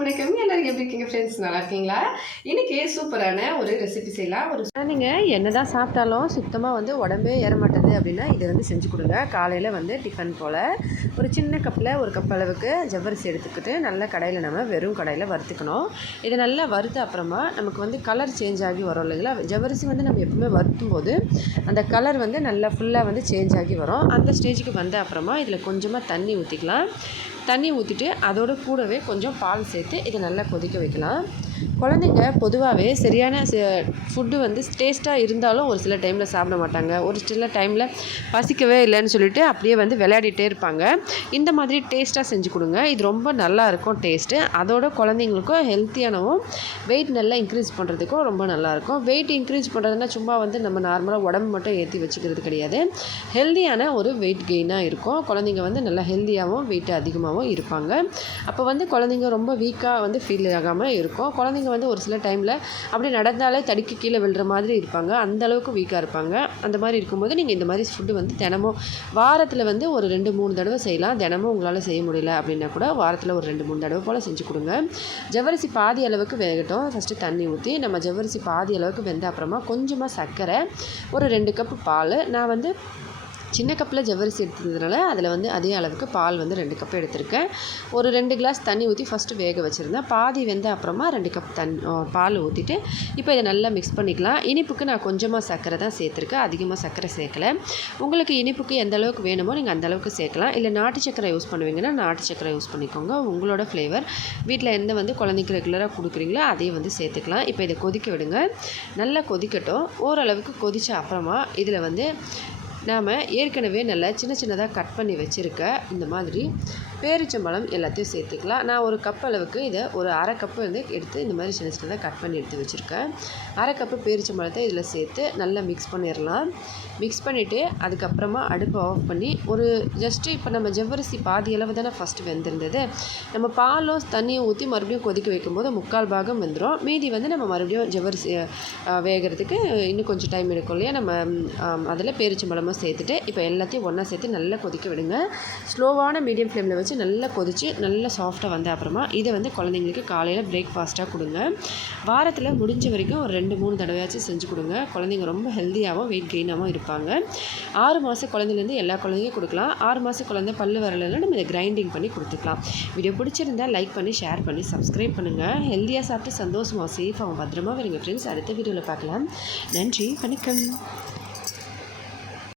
வணக்கம் எல்லாரும் எப்படி இருக்கீங்க ஃப்ரெண்ட்ஸ், நல்லா இருக்கீங்களா? இன்றைக்கி சூப்பரான ஒரு ரெசிபி செய்யலாம். நீங்கள் என்ன தான் சாப்பிட்டாலும் சுத்தமாக வந்து உடம்பே ஏற மாட்டேது அப்படின்னா இதை வந்து செஞ்சு கொடுங்க. காலையில் வந்து டிஃபன் போல் ஒரு சின்ன கப்பில் ஒரு கப் அளவுக்கு ஜவ்வரிசி எடுத்துக்கிட்டு நல்லா கடையில் நம்ம வெறும் கடையில் வறுத்துக்கணும். இதை நல்லா வறுத்த அப்புறமா நமக்கு வந்து கலர் சேஞ்ச் ஆகி வரும் இல்லைங்களா? ஜவ்வரிசி வந்து நம்ம எப்பவுமே வறுத்தும் போது அந்த கலர் வந்து நல்லா ஃபுல்லாக வந்து சேஞ்ச் ஆகி வரும். அந்த ஸ்டேஜுக்கு வந்த அப்புறமா இதில் கொஞ்சமாக தண்ணி ஊற்றிக்கலாம். தண்ணி ஊற்றிட்டு அதோடு கூடவே கொஞ்சம் பால் சேர்த்து இதை நல்லா கொதிக்க வைக்கலாம். குழந்தைங்க பொதுவாகவே சரியான ஃபுட்டு வந்து டேஸ்ட்டாக இருந்தாலும் ஒரு சில டைமில் சாப்பிட மாட்டாங்க. ஒரு சில டைமில் பசிக்கவே இல்லைன்னு சொல்லிட்டு அப்படியே வந்து விளையாடிட்டே இருப்பாங்க. இந்த மாதிரி டேஸ்ட்டாக செஞ்சு கொடுங்க. இது ரொம்ப நல்லாயிருக்கும் டேஸ்ட்டு. அதோட குழந்தைங்களுக்கும் ஹெல்த்தியானவும் வெயிட் நல்லா இன்க்ரீஸ் பண்ணுறதுக்கும் ரொம்ப நல்லாயிருக்கும். வெயிட் இன்க்ரீஸ் பண்ணுறதுனா சும்மா வந்து நம்ம நார்மலாக உடம்பு மட்டும் ஏற்றி வச்சுக்கிறது கிடையாது. ஹெல்த்தியான ஒரு வெயிட் கெயினாக இருக்கும். குழந்தைங்க வந்து நல்லா ஹெல்த்தியாகவும் வெயிட் அதிகமாகவும் இருப்பாங்க. அப்போ வந்து குழந்தைங்க ரொம்ப வீக்காக வந்து ஃபீல் ஆகாமல் இருக்கும். குழந்தைங்க வந்து ஒரு சில டைமில் அப்படி நடந்தாலே தடுக்கி கீழே விழுற மாதிரி இருப்பாங்க. அந்தளவுக்கு வீக்காக இருப்பாங்க. அந்த மாதிரி இருக்கும்போது நீங்கள் இந்த மாதிரி ஃபுட்டு வந்து தினமும் வாரத்தில் வந்து ஒரு 2-3 தடவை செய்யலாம். தினமும் உங்களால் செய்ய முடியல அப்படின்னா கூட வாரத்தில் ஒரு 2-3 தடவை போல் செஞ்சு கொடுங்க. ஜவ்வரிசி பாதி அளவுக்கு வேகட்டும். ஃபஸ்ட்டு தண்ணி ஊற்றி நம்ம ஜவ்வரிசி பாதி அளவுக்கு வெந்த அப்புறமா கொஞ்சமாக சர்க்கரை, ஒரு 2 கப்பு பால். நான் வந்து சின்ன கப்பில் ஜவ்வரிசி எடுத்ததுனால அதில் வந்து அதே அளவுக்கு பால் வந்து 2 கப் எடுத்திருக்கேன். ஒரு 2 கிளாஸ் தண்ணி ஊற்றி ஃபஸ்ட்டு வேக வச்சுருந்தேன். பாதி வெந்த அப்புறமா 2 கப் பால் ஊற்றிட்டு இப்போ இதை நல்லா மிக்ஸ் பண்ணிக்கலாம். இனிப்புக்கு நான் கொஞ்சமாக சர்க்கரை தான் சேர்த்துருக்கேன், அதிகமாக சர்க்கரை சேர்க்கலை. உங்களுக்கு இனிப்புக்கு எந்த அளவுக்கு வேணுமோ நீங்கள் அந்த அளவுக்கு சேர்க்கலாம். இல்லை நாட்டு சர்க்கரை யூஸ் பண்ணுவீங்கன்னா நாட்டு சர்க்கரை யூஸ் பண்ணிக்கோங்க. உங்களோட ஃப்ளேவர் வீட்டில் எந்த வந்து குழந்தைக்கு ரெகுலராக கொடுக்குறீங்களோ அதையும் வந்து சேர்த்துக்கலாம். இப்போ இதை கொதிக்க விடுங்க. நல்லா கொதிக்கட்டும். ஓரளவுக்கு கொதித்த அப்புறமா இதில் வந்து நாம் ஏற்கனவே நல்லா சின்ன சின்னதாக கட் பண்ணி வச்சுருக்க இந்த மாதிரி பேரிச்சம்பழம் எல்லாத்தையும் சேர்த்துக்கலாம். நான் ஒரு கப் அளவுக்கு இதை ஒரு அரை கப்பு வந்து எடுத்து இந்த மாதிரி சின்ன சின்னதாக கட் பண்ணி எடுத்து வச்சுருக்கேன். அரை கப்பு பேரிச்சம்பழத்தை இதில் சேர்த்து நல்லா மிக்ஸ் பண்ணிடலாம். மிக்ஸ் பண்ணிவிட்டு அதுக்கப்புறமா அடுப்பை ஆஃப் பண்ணி ஒரு ஜஸ்ட்டு இப்போ நம்ம ஜவ்வரிசி பாதி அளவு தானே ஃபஸ்ட்டு வெந்திருந்தது. நம்ம பாலும் தண்ணியும் ஊற்றி மறுபடியும் கொதிக்க வைக்கும்போது 3/4 பாகம் வெந்துடும். மீதி வந்து நம்ம மறுபடியும் ஜவ்வரிசி வேகிறதுக்கு இன்னும் கொஞ்சம் டைம் எடுக்கும் இல்லையா? நம்ம அதில் பேரிச்சம்பழமும் சேர்த்துட்டு இப்போ எல்லாத்தையும் ஒன்றா சேர்த்து நல்லா கொதிக்க விடுங்க. ஸ்லோவான மீடியம் ஃப்ளேமில் வச்சு நல்லா கொதித்து நல்லா சாஃப்டாக வந்த அப்புறமா இதை வந்து குழந்தைங்களுக்கு காலையில் பிரேக்ஃபாஸ்ட்டாக கொடுங்க. வாரத்தில் முடிஞ்ச வரைக்கும் ஒரு 2-3 தடவையாச்சும் செஞ்சு கொடுங்க. குழந்தைங்க ரொம்ப ஹெல்த்தியாகவும் வெயிட் கெயினாகவும் இருப்பாங்க. 6 மாத குழந்தைலேருந்து எல்லா குழந்தைங்களும் கொடுக்கலாம். 6 மாத குழந்தை பல்லு வரலைன்னா நம்ம இதை கிரைண்டிங் பண்ணி கொடுத்துக்கலாம். வீடியோ பிடிச்சிருந்தால் லைக் பண்ணி ஷேர் பண்ணி சப்ஸ்கிரைப் பண்ணுங்கள். ஹெல்த்தியாக சாப்பிட்டு சந்தோஷமாக சேஃபாகவும் பத்திரமா வருங்க ஃப்ரெண்ட்ஸ். அடுத்த வீடியோவில் பார்க்கலாம். நன்றி, வணக்கம்.